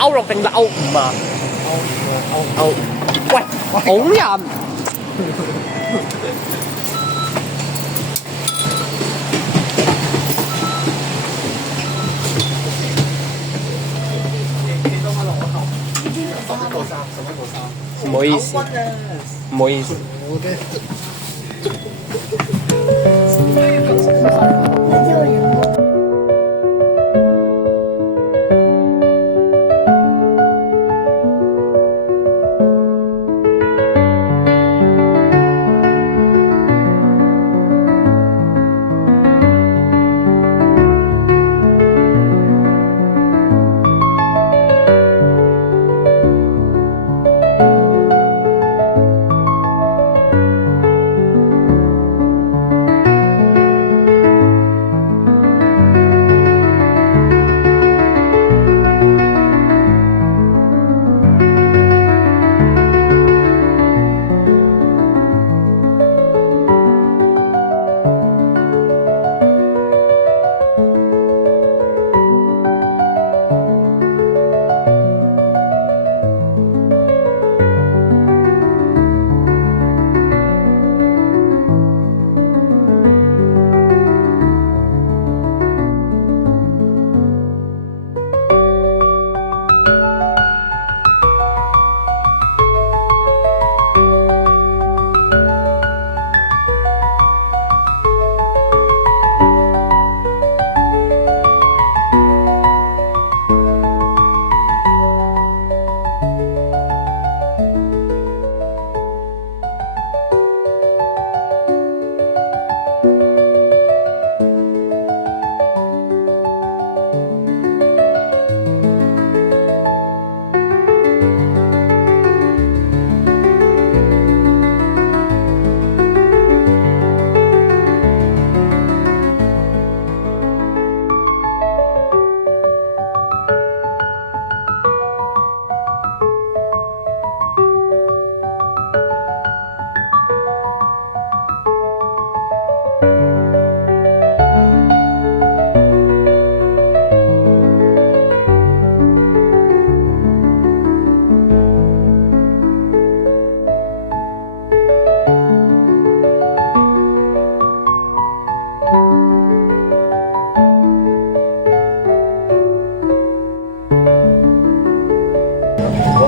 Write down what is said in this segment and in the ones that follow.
歐六定歐五啊？歐，喂，好人。唔好意思，唔好意思。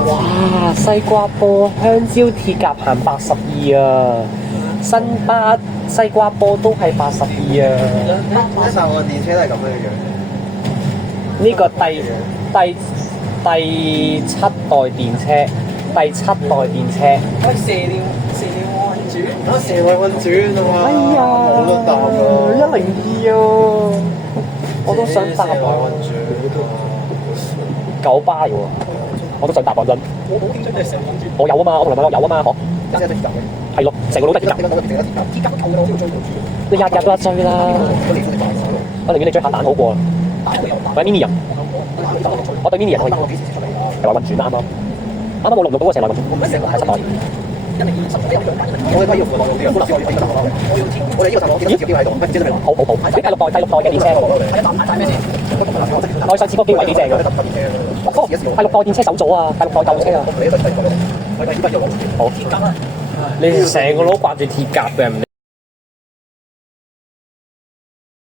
哇！西瓜波香蕉鐵甲行82啊，新巴西瓜波都係82啊。一晒我個電車都係咁樣樣。呢個第7代電車，第7代電車。喂，射尿運轉，射尿運轉啊嘛！哎呀，好多搭啊102啊，我都想搭啊。九巴喎，我都想搭講真。我有啊嘛，我同你講我有啊嘛，嗬。係咯，成個腦得鐵甲。你日日都一追啦。我寧願你追下蛋好過。或者 mini 人，我對 mini 人可以。又話運轉啱啱。啱啱我錄唔錄到嗰成內容？係7代。我哋可以用內容啲啊，好我哋呢個站我見到條標喺度，唔知係咪？好。第6代嘅電車。我上次嗰個機位幾正㗎。第6代電車走咗啊！第6代舊車啊！好，你成個腦掛住鐵甲嘅。